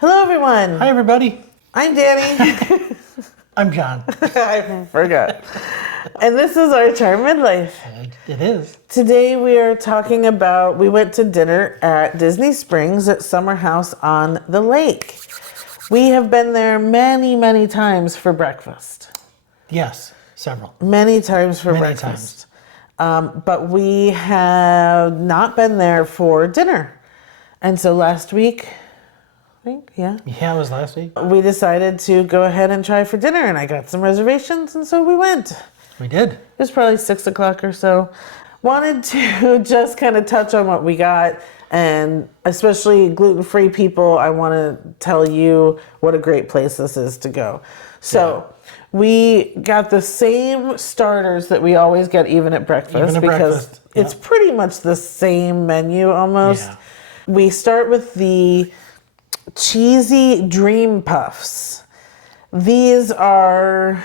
Hello, everyone. Hi, everybody. I'm Danny. I'm John. I forgot. And this is our Charm Midlife. It is. Today we are talking about, we went to dinner at Disney Springs at Summer House on the lake. We have been there many, many times for breakfast. Yes, several. Many times for Many breakfast. But we have not been there for dinner. And so last week, I think, yeah, Yeah, it was last week. we decided to go ahead and try for dinner, and I got some reservations, and so we went. We did. It was probably 6 o'clock or so. Wanted to just kind of touch on what we got, and especially gluten-free people, I want to tell you what a great place this is to go. So we got the same starters that we always get even at breakfast, because it's pretty much the same menu almost. Yeah. We start with the cheesy dream puffs. These are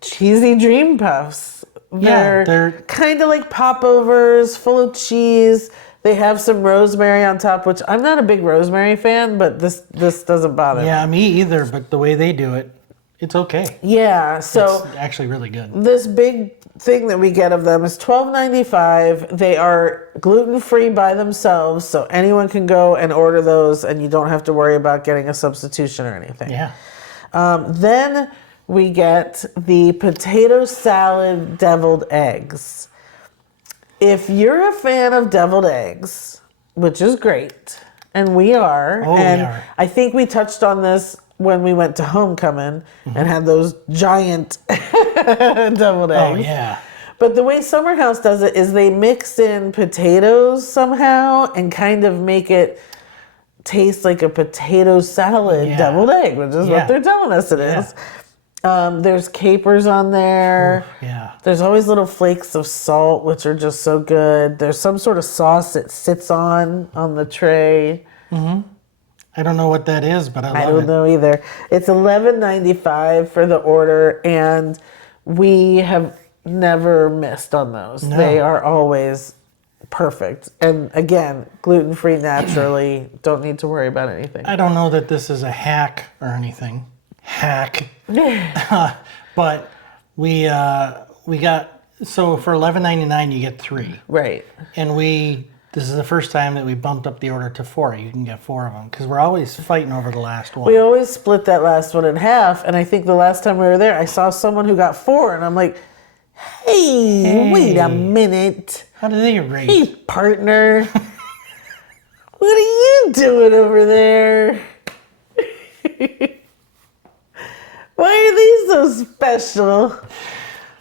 cheesy dream puffs. They're kind of like popovers, full of cheese. They have some rosemary on top, which I'm not a big rosemary fan, but this doesn't bother me. Yeah, me either, but the way they do it, it's okay. Yeah, so It's actually really good. this big thing that we get of them is $12.95. They are gluten-free by themselves, so anyone can go and order those, and you don't have to worry about getting a substitution or anything. Yeah. Then we get the potato salad deviled eggs. If you're a fan of deviled eggs, which is great, and we are, and we are. I think we touched on this when we went to Homecoming and had those giant deviled eggs. Oh, yeah. But the way Summer House does it is they mix in potatoes somehow and kind of make it taste like a potato salad deviled egg, which is what they're telling us it is. There's capers on there. Yeah. There's always little flakes of salt, which are just so good. There's some sort of sauce that sits on the tray. I don't know what that is, but I love it. I don't know either. It's $11.95 for the order, and we have never missed on those. No. They are always perfect. And again, gluten-free naturally. Don't need to worry about anything. I don't know that this is a hack or anything. But we got, so for $11.99 you get 3. Right. And this is the first time that we bumped up the order to 4. You can get 4 of them because we're always fighting over the last one. We always split that last one in half, and I think the last time we were there, I saw someone who got 4, and I'm like, hey, wait a minute. How do they rate? Hey, partner. What are you doing over there? Why are these so special?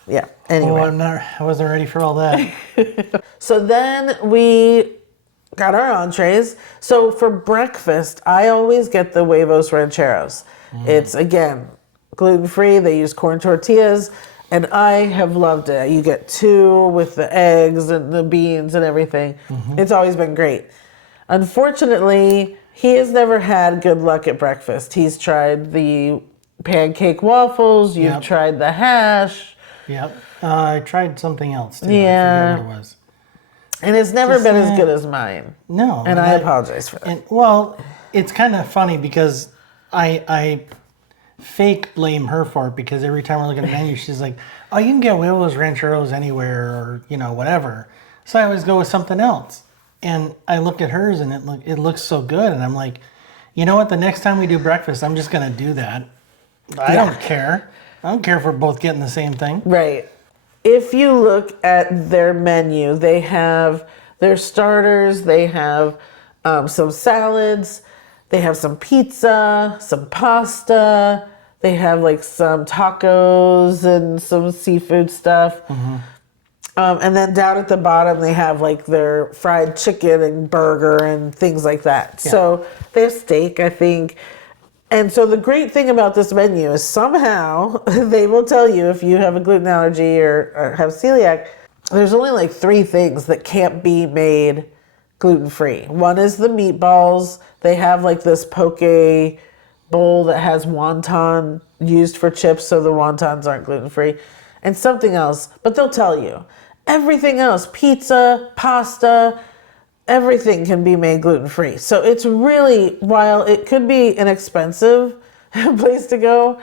Yeah, anyway. I wasn't ready for all that. So then we got our entrees. So for breakfast, I always get the huevos rancheros. It's, again, gluten-free. They use corn tortillas, and I have loved it. You get 2 with the eggs and the beans and everything. It's always been great. Unfortunately, he has never had good luck at breakfast. He's tried the pancake waffles. You've tried the hash. Yep. I tried something else, too. Yeah. I forget what it was. And it's never been as good as mine. No. And I apologize for that. And, well, it's kind of funny because I fake blame her for it because every time we're looking at the menu, she's like, oh, you can get huevos rancheros anywhere or, whatever. So I always go with something else. And I look at hers and it looks so good. And I'm like, you know what? The next time we do breakfast, I'm just going to do that. I don't care. I don't care if we're both getting the same thing. Right. If you look at their menu, they have their starters, they have some salads, they have some pizza, some pasta, they have like some tacos and some seafood stuff. And then down at the bottom, they have like their fried chicken and burger and things like that. Yeah. So they have steak, I think. And so the great thing about this menu is somehow they will tell you if you have a gluten allergy or have celiac, there's only like 3 things that can't be made gluten-free. One is the meatballs. They have like this poke bowl that has wonton used for chips, so the wontons aren't gluten-free. And something else, but they'll tell you. Everything else, pizza, pasta, everything can be made gluten-free. So it's really, while it could be an expensive place to go,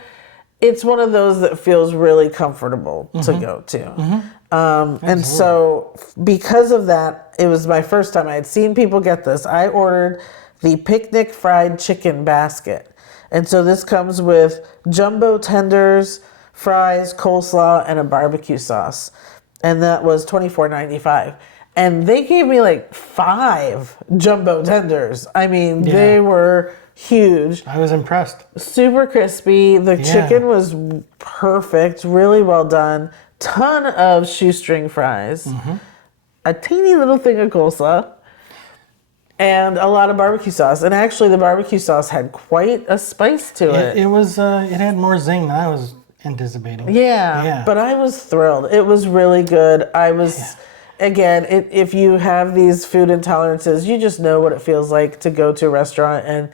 it's one of those that feels really comfortable to go to. And so because of that, it was my first time. I had seen people get this. I ordered the picnic fried chicken basket. And so this comes with jumbo tenders, fries, coleslaw, and a barbecue sauce. And that was $24.95. And they gave me like 5 jumbo tenders. I mean, they were huge. I was impressed. Super crispy. The chicken was perfect, really well done. Ton of shoestring fries. A teeny little thing of coleslaw. And a lot of barbecue sauce. And actually the barbecue sauce had quite a spice to it. It was, it had more zing than I was anticipating. Yeah. But I was thrilled. It was really good. I was... Again, if you have these food intolerances, you just know what it feels like to go to a restaurant and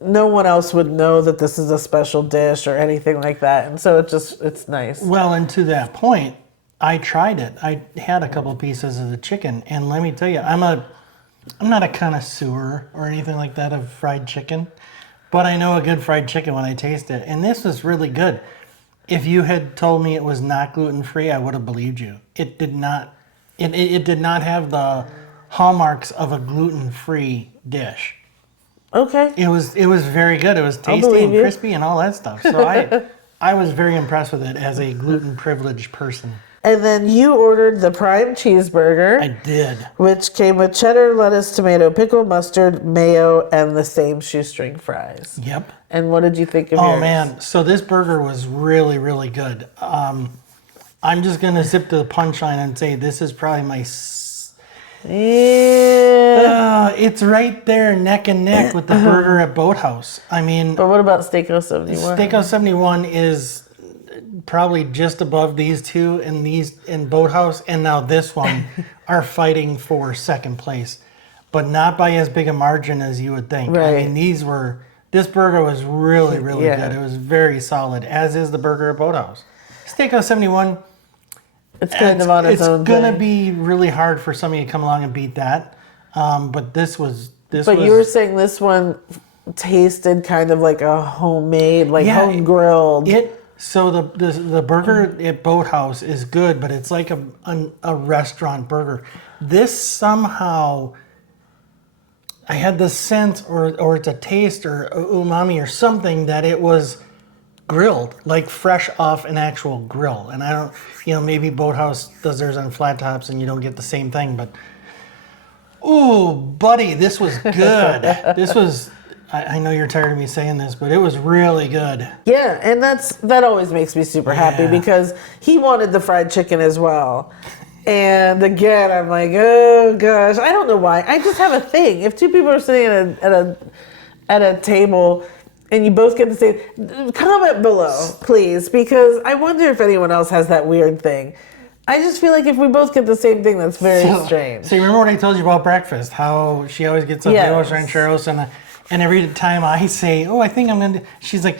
no one else would know that this is a special dish or anything like that. And so it's nice. Well, and to that point, I tried it. I had a couple pieces of the chicken, and let me tell you, I'm not a connoisseur or anything like that of fried chicken, but I know a good fried chicken when I taste it. And this was really good. If you had told me it was not gluten-free, I would have believed you. It did not. It did not have the hallmarks of a gluten-free dish. Okay. It was very good. It was tasty and crispy and all that stuff. So I was very impressed with it as a gluten-privileged person. And then you ordered the prime cheeseburger. I did. Which came with cheddar, lettuce, tomato, pickle, mustard, mayo, and the same shoestring fries. Yep. And what did you think of yours? Oh, man. So this burger was really, really good. I'm just going to zip to the punchline and say this is probably my... it's right there neck and neck with the burger at Boathouse. I mean... But what about Steakhouse 71? Steakhouse 71 is probably just above these two in Boathouse, and now this one are fighting for second place. But not by as big a margin as you would think. Right. I mean, this burger was really, really good. It was very solid, as is the burger at Boathouse. Steakhouse 71... It's kind of on its own It's going to be really hard for somebody to come along and beat that. But this was... But you were saying this one tasted kind of like a homemade, like home grilled. So the burger at Boathouse is good, but it's like a restaurant burger. This somehow... I had the sense, or it's a taste, or umami, or something, that it was... grilled, like fresh off an actual grill. And I don't, maybe Boathouse does theirs on flat tops and you don't get the same thing, but ooh, buddy, this was good. This was, I know you're tired of me saying this, but it was really good. Yeah, and that always makes me super happy because he wanted the fried chicken as well. And again, I'm like, oh gosh, I don't know why. I just have a thing. If two people are sitting at a table and you both get the same, comment below, please, because I wonder if anyone else has that weird thing. I just feel like if we both get the same thing, that's very strange. So you remember what I told you about breakfast? How she always gets a huevos rancheros, and every time I say, oh, I think I'm going to, she's like,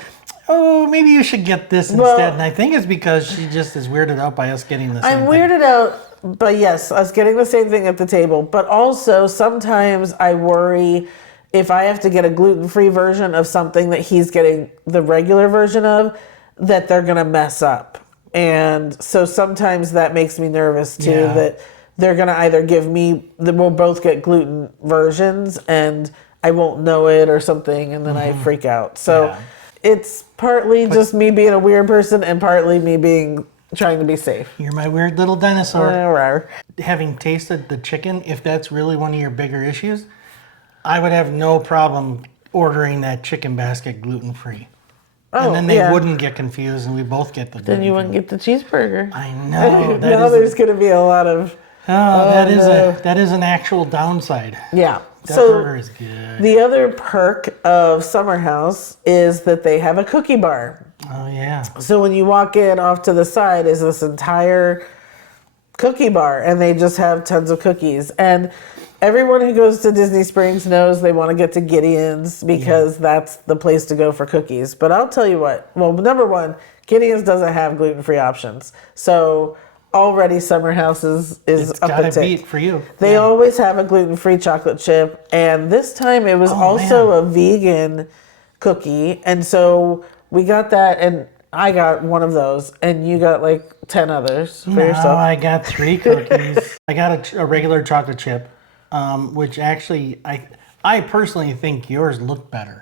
oh, maybe you should get this instead. And I think it's because she just is weirded out by us getting the same thing. I'm weirded out, but yes, us getting the same thing at the table. But also, sometimes I worry if I have to get a gluten-free version of something that he's getting the regular version of, that they're going to mess up. And so sometimes that makes me nervous too, that they're going to either give me, we'll both get gluten versions and I won't know it or something, and then I freak out. So it's partly just me being a weird person and partly me trying to be safe. You're my weird little dinosaur. Having tasted the chicken, if that's really one of your bigger issues, I would have no problem ordering that chicken basket gluten-free. Oh, and then they wouldn't get confused and we both get the gluten-free. Then you wouldn't get the cheeseburger. I know. Now there's going to be a lot of... that is an actual downside. Yeah. That burger is good. The other perk of Summer House is that they have a cookie bar. Oh, yeah. So when you walk in, off to the side is this entire cookie bar, and they just have tons of cookies. And everyone who goes to Disney Springs knows they want to get to Gideon's because that's the place to go for cookies. But I'll tell you what. Well, number one, Gideon's doesn't have gluten-free options. So already Summer House is It's up got a a tick. beat for you. They Yeah. always have a gluten-free chocolate chip, and this time it was also man. a vegan cookie, and so we got that, and I got one of those, and you got like 10 others for No, yourself. I got 3 cookies. I got a regular chocolate chip, which actually I personally think yours looked better.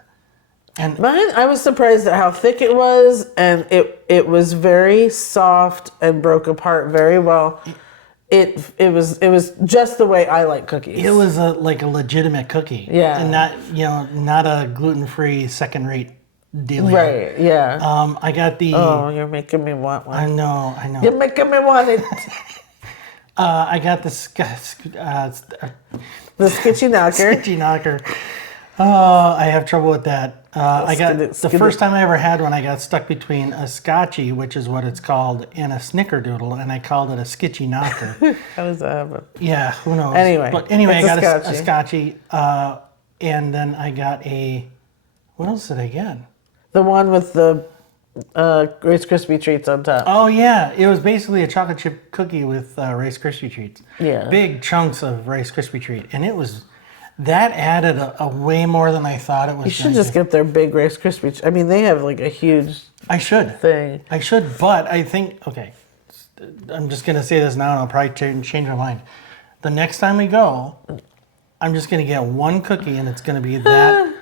And Mine, I was surprised at how thick it was, and it was very soft and broke apart very well. It was just the way I like cookies. it was like a legitimate cookie. Yeah. And not a gluten-free second-rate deal. Right, yeah. I got the. Oh, you're making me want one. I know. You're making me want it. I got the The Skitchy Knocker. Skitchy knocker. I have trouble with that. I got the first time I ever had one. I got stuck between a Scotchy, which is what it's called, and a Snickerdoodle, and I called it a Skitchy knocker. How does that happen? Yeah, who knows? Anyway, but anyway, I it's a got a Scotchy. Scotchy, and then I got a. What else did I get? The one with the Rice Krispie treats on top. Oh yeah, it was basically a chocolate chip cookie with Rice Krispie treats. Yeah. Big chunks of Rice Krispie treat, and it was. That added a way more than I thought it was. You should just get their big Rice Krispie. I mean, they have like a huge I should. thing. I should, but I think okay. I'm just gonna say this now, and I'll probably change my mind. The next time we go, I'm just gonna get one cookie, and it's gonna be that.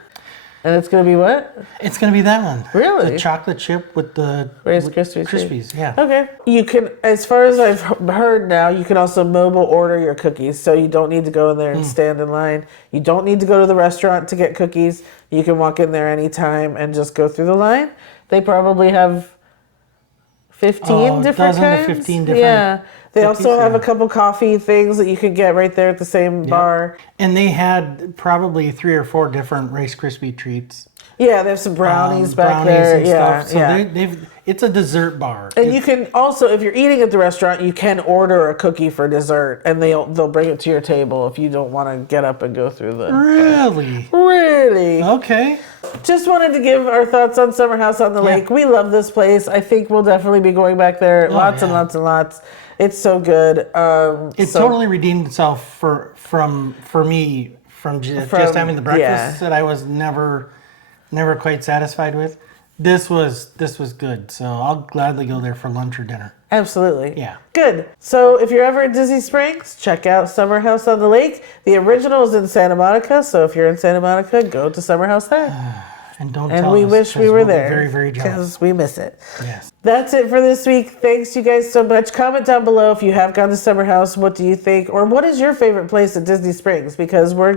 And it's gonna be what? It's gonna be that one. Really? The chocolate chip with the Rice with Krispies. Krispies. Yeah. Okay. You can, as far as I've heard now, you can also mobile order your cookies, so you don't need to go in there and stand in line. You don't need to go to the restaurant to get cookies. You can walk in there anytime and just go through the line. They probably have 15 different dozen to kinds. 15 different Yeah. They cookies, also have yeah. a couple coffee things that you can get right there at the same bar. And they had probably 3 or 4 different Rice Krispie treats. Yeah, they have some brownies back brownies there. and Yeah, stuff. So yeah. it's a dessert bar. And you can also, if you're eating at the restaurant, you can order a cookie for dessert, and they'll bring it to your table if you don't want to get up and go through the. Really? Really? Okay. Just wanted to give our thoughts on Summer House on the Lake. We love this place. I think we'll definitely be going back there lots and yeah. lots and lots. It's so good. It totally redeemed itself for me from just having the breakfast that I was never quite satisfied with. This was good. So I'll gladly go there for lunch or dinner. Absolutely. Yeah. Good. So if you're ever in Disney Springs, check out Summer House on the Lake. The original is in Santa Monica, so if you're in Santa Monica, go to Summer House there. And don't And tell we us, wish 'cause we were we'll be there very, very jealous. because we miss it. Yes. That's it for this week. Thanks you guys so much. Comment down below if you have gone to Summer House. What do you think? Or what is your favorite place at Disney Springs? Because we're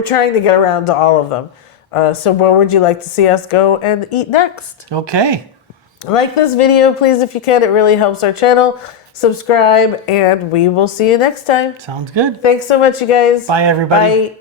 trying to get around to all of them. So where would you like to see us go and eat next? Okay. Like this video, please, if you can. It really helps our channel. Subscribe, and we will see you next time. Sounds good. Thanks so much, you guys. Bye, everybody. Bye.